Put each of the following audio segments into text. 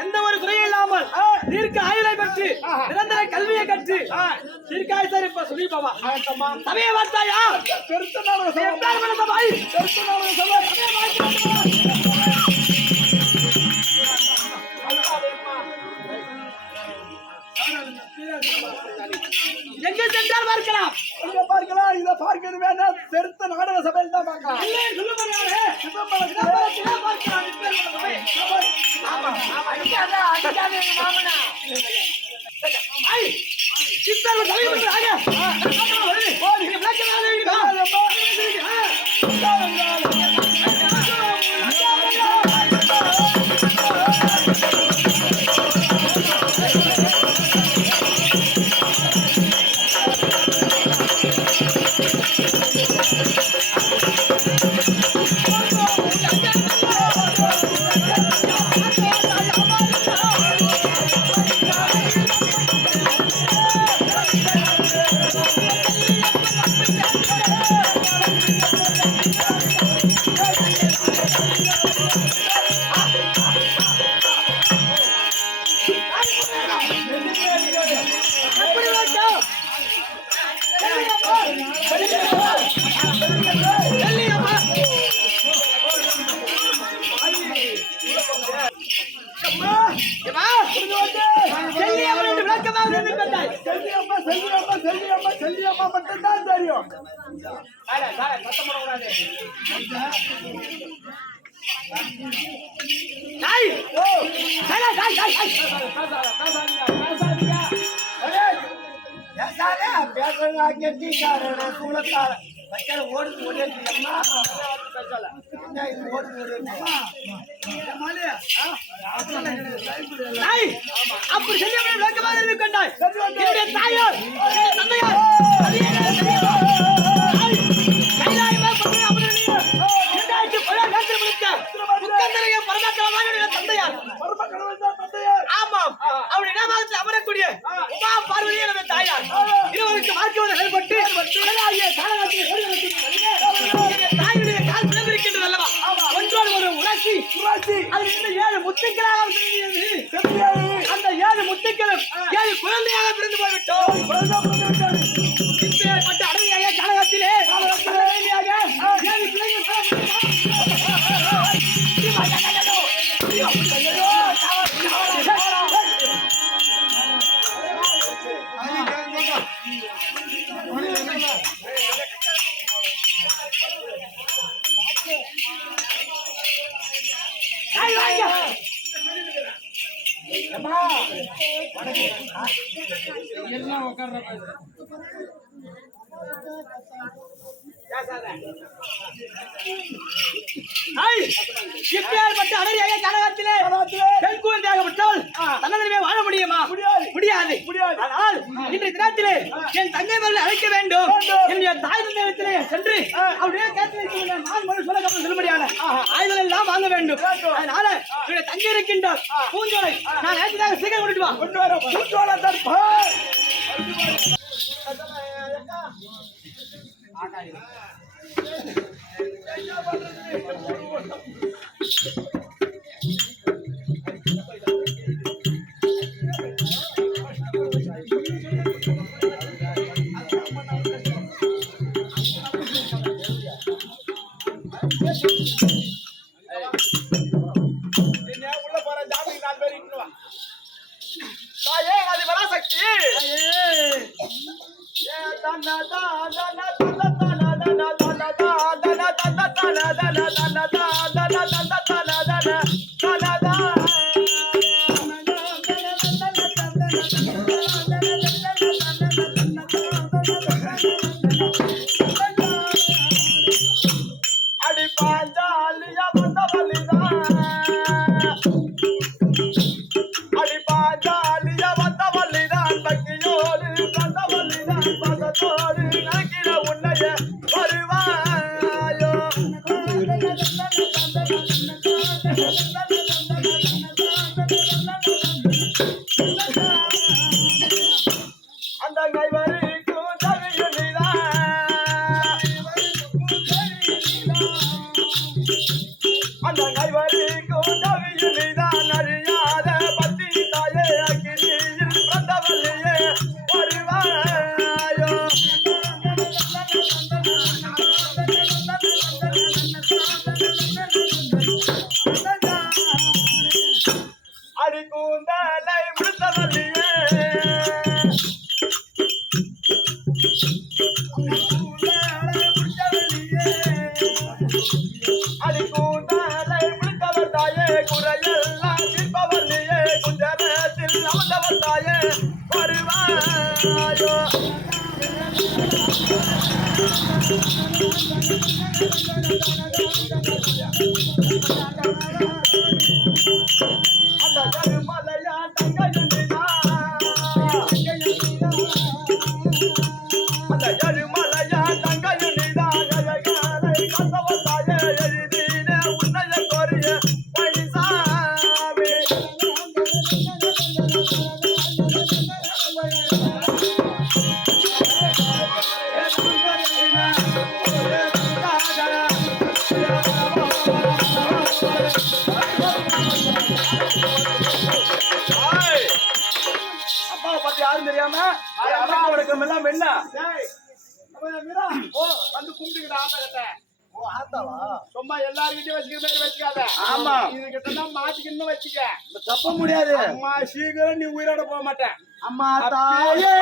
எந்த ஒரு குறையும் இல்லாமல் தீர்க்க ஆயுளை பெற்று நிரந்தர கல்வியை கற்று தீர்க்காய் சார் இப்ப சொல்லி பாபா சபையை பார்த்தாயா எங்க சென்றால் பார்க்கலாம் இதை பார்க்கிறது வேண்டாம் பெருத்த நாடக சபையில் தான் பார்க்கலாம் செல்லியம்மா மட்டும் தான் தெரியும். அப்படி சொல்லி விளக்கமாக இருக்கின்றாய். தாயார் தந்தையார் ஆமாம் அவருடைய இடமாக அமரக்கூடிய உமா பார்வதி எனது தாயார் இருவருக்கு வாக்குவது செயல்பட்டு தாயுடைய கால் பிளந்திருக்கின்றது அல்லவா ஒன்றோடு ஒரு உணர்ச்சி அதில் 7 முத்துக்களாக அந்த 7 முத்துக்களும் 7 குழந்தையாக பிறந்து போய்விட்டோம். இப்பேற்பட்ட அடவியாக கழகத்திலே 7 பிள்ளைகள் எல்லாம் உட்கார்ற இப்பேற்பட்ட அடரியாக கழகத்திலே பெண் குழந்தையாக விட்டால் தன்னதிலே வாழ முடியுமா? முடியாது. ஆனால் இன்றைய தினத்திலே என் தங்கை மகளை அழைக்க வேண்டும். என்னுடைய தாய் தந்தையிடத்திலே சென்று அவருடைய கேட்டு நான் மனு சொல்ல செல்லும்படியான ஆயுதங்கள் எல்லாம் வாங்க வேண்டும். அதனால என்னுடைய தங்கை இருக்கின்றார் பூஞ்சோலை நான் நேரத்திலாக சீக்கிரம் கொண்டு வர பூஞ்சோலை அந்த கைவரிக்கும் தவியும் நீதான் அந்த கைவரிக்கும் தவியும் நீதான் அறியாத பத்தி தாயே அக்கினியில் பிறந்தவள்ளையே வருவாயோ அடி கூந்தலை முடித்தவள்ளையே அடி கூந்தலை முடித்தவர் தாயே குறையெல்லாம் தீர்ப்பவள்ளையே குஞ்சரத்தில் அமர்ந்தவர் தாயே வருவாயோ அந்த கருமலையா தங்கையா அந்த கருமலையா தங்கையா அழகாரை கத்தவர் தாயே எழுதின உன்னைய கோரிய பைசாவே அப்பாவை பத்தி யாரும் தெரியாம அம்மா வணக்கம் எல்லாம் என்ன வந்து கும்பிட்டுக்கிட்ட ஆத்தகத்தை ஆத்தாவா சும்மா எல்லாருக்கிட்டையும் வச்சுக்கிற மாதிரி வச்சுக்காத. ஆமா. இதுகிட்ட தான் மாட்டிக்கணும் வச்சுக்க. தப்ப முடியாது அம்மா சீக்கிரம் நீ உயிரோட போக மாட்டேன். அம்மா தாயே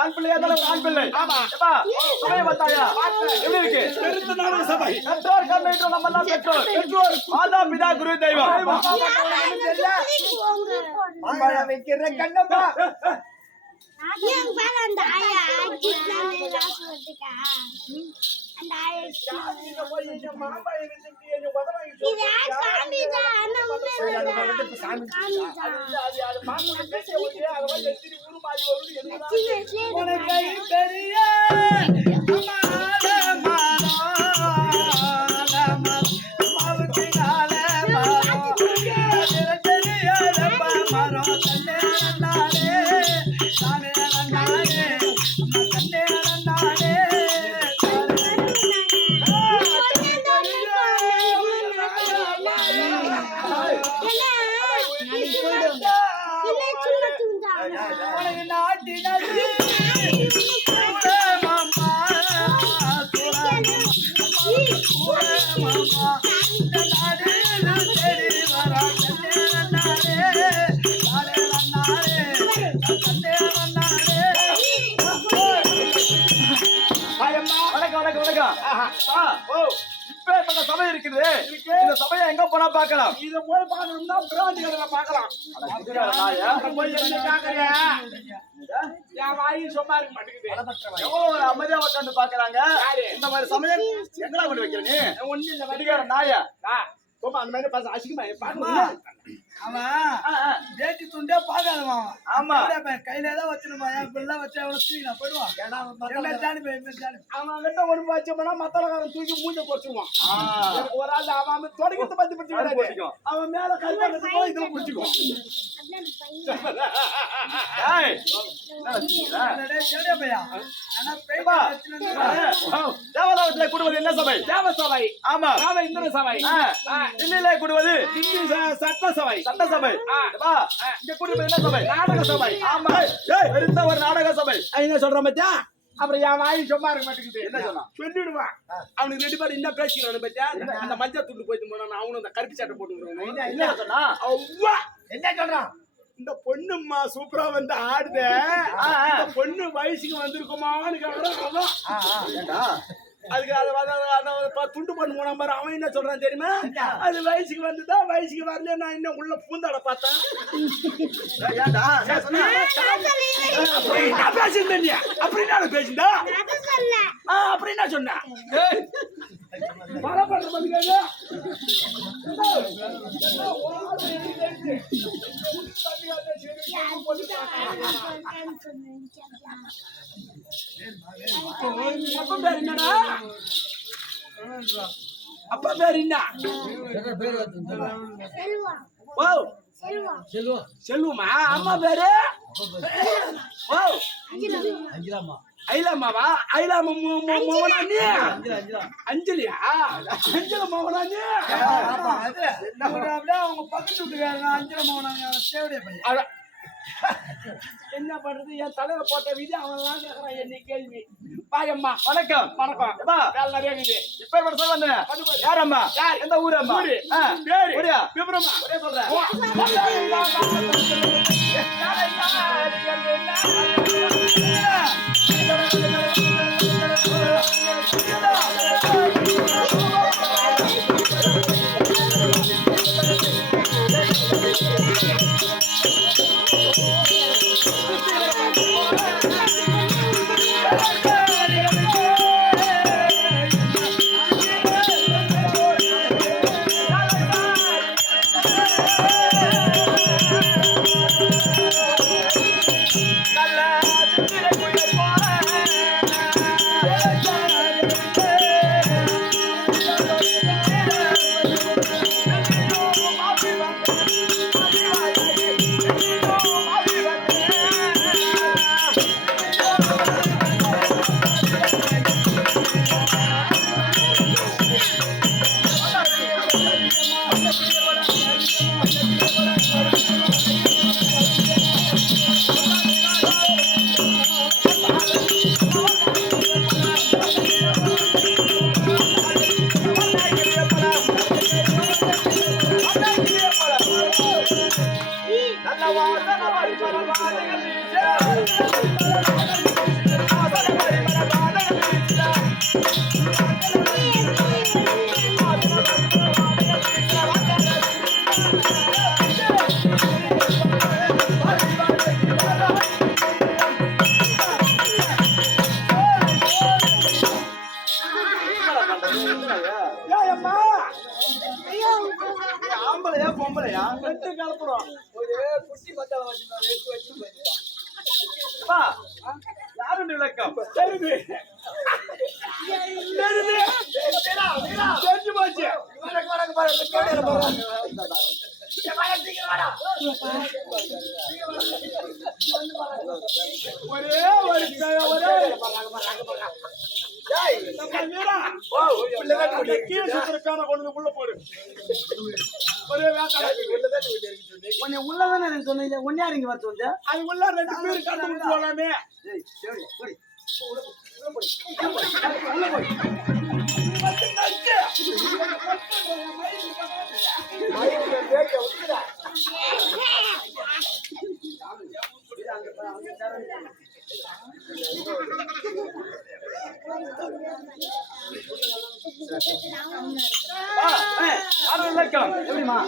ஆண் பிள்ளையா இருந்தாலும் ஆண் பிள்ளை. எப்பா, சபையை பார்த்தாயா? எப்படி இருக்கு? சபை பெற்றோர் கண்ணு நம்ம எல்லாம் பெற்றோர். மாதா பிதா குரு தெய்வம். வைக்கிற கண்ணப்பா சபை இருக்குது. இந்த சபையை எங்க போனா பாக்கலாம்? இத போய் பாக்கணும்னா பிராந்தி கடையில பாக்கலாம். போய் என்ன பாக்குறியா? என் வாயி சும்மா இருக்க மாட்டேங்குது. எவ்வளவு அமைதியா உட்காந்து பாக்குறாங்க. இந்த மாதிரி சமயம் எங்கடா கொண்டு வைக்கிற நீ? ஒண்ணு இல்ல வடிகார நாயா சும்மா அந்த மாதிரி பாச அசிங்கமா பாக்கணும். அவன் வேட்டி துண்டே பாக்காதவன் அவன். ஆமா கையில தான் வச்சிருப்பான். என் பிள்ளை வச்சு அவனை தூக்கி நான் போயிடுவான். அவன் கிட்ட ஒரு வச்சோம்னா மத்தளக்காரன் தூக்கி மூஞ்ச பொறிச்சுவான். ஒரு ஆள் அவன் தொடங்கிட்டு பத்தி பிடிச்சு அவன் மேல கை பக்கத்து போய் இதுல பிடிச்சுக்குவான். தேவலோகத்திலே கூடுவது என்ன சபை? தேவ சபை. ஆமா தேவ இந்திர சபை. தில்லியிலே கூடுவது சட்ட சபை. சட்ட சபை. இங்க கூடுவது என்ன சபை? நாடக சபை. ஆமா பெருத்த ஒரு நாடக சபை. என்ன சொல்ற மத்தியா? அப்புறம் என் வாயி சும்மா இருக்க மாட்டேங்குது. என்ன சொன்னா? சொல்லிடுவான். அவனுக்கு ரெண்டு பேரும் என்ன பேசிக்கிறானு பத்தியா? அந்த மஞ்சள் துண்டு போயிட்டு போனா அவனும் அந்த கருப்பு சட்டை போட்டு என்ன சொன்னா? என்ன சொல்றான்? இந்த பொண்ணும்மா சூப்பரா வந்து ஆடுத. பொண்ணு வயசுக்கு வந்திருக்குமான்னு கேக்குறான். அதுக்கு துண்டு பண்ணு போன பாரு அவன் என்ன சொல்றான் தெரியுமா? அது வயசுக்கு வந்துதான் வயசுக்கு வரல நான் இன்னும் உள்ள பூந்தாட பார்த்தேன். ஏன்டா என்ன சொன்னா அப்படி என்ன பேசியிருந்தேன்? அப்படி என்ன பேசியிருந்தா? அப்படி என்ன சொன்ன? பரவாயில்ல பண்ணிக்காது. அப்பா பேர் என்னடா? அப்பா பேர் என்ன? ஓ செல்வமா. அம்மா பேரு ஓ ஐலாமாவா? ஐலாமா மோகனா நீ? அஞ்சலியா? அஞ்சல மோகனா நீ? அப்படியே அவங்க பக்கத்து வீட்டுக்காரங்க அஞ்சல மோகனாங்க சேவடியா பண்ணி என்ன பண்றது? என் தலையில போட்ட விதி அவன்லாம் கேட்கறான் என்ன கேள்வி. பாயம்மா வணக்கம் வணக்கம். எப்பா வேலை நிறைய இருக்குது. இப்ப மட்டும் சொல்ல வந்தேன். யார் அம்மா? யார்? எந்த ஊரு அம்மா? ஊரு. ஆ, பேரு ஊரியா? விபரமா ஒரே சொல்றேன். ஆம்பளையா பொம்பளையா? ரெண்டு கலப்புறோம். ஒரு குட்டி பத்தால வச்சிருந்தாரு எடுத்து வச்சு அப்பா யாருன்னு விளக்கம்? தெரியுது தெரிஞ்சு போச்சு. ஒரே ஒரே உள்ள போடு. ஒரே உன்னை உள்ளதானே சொன்னீங்க. ஒன்னு யார் இங்க வர சொல்லுங்க. அது உள்ள ரெண்டு பேரும் கண்டு விட்டுருவாமே. யாரு விளக்கம்? எப்படிமா?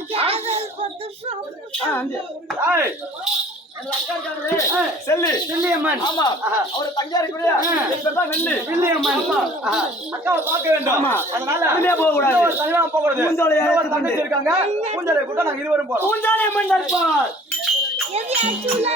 செல்லி செல்லியம்மன். ஆமா அவரு தங்கையா இருக்கக்கூடிய தான் நெல்லி செல்லியம்மன். அக்காவை பார்க்க வேண்டும். அதனால தனியா போக கூடாது. தனியா போக கூடாது. பூஞ்சோலையை இன்னொரு தங்கச்சி இருக்காங்க. பூஞ்சோலையை கூட்ட நாங்க இருவரும் போறோம். பூஞ்சாலியம்மன் தர்பார். எது ஆக்சுவலா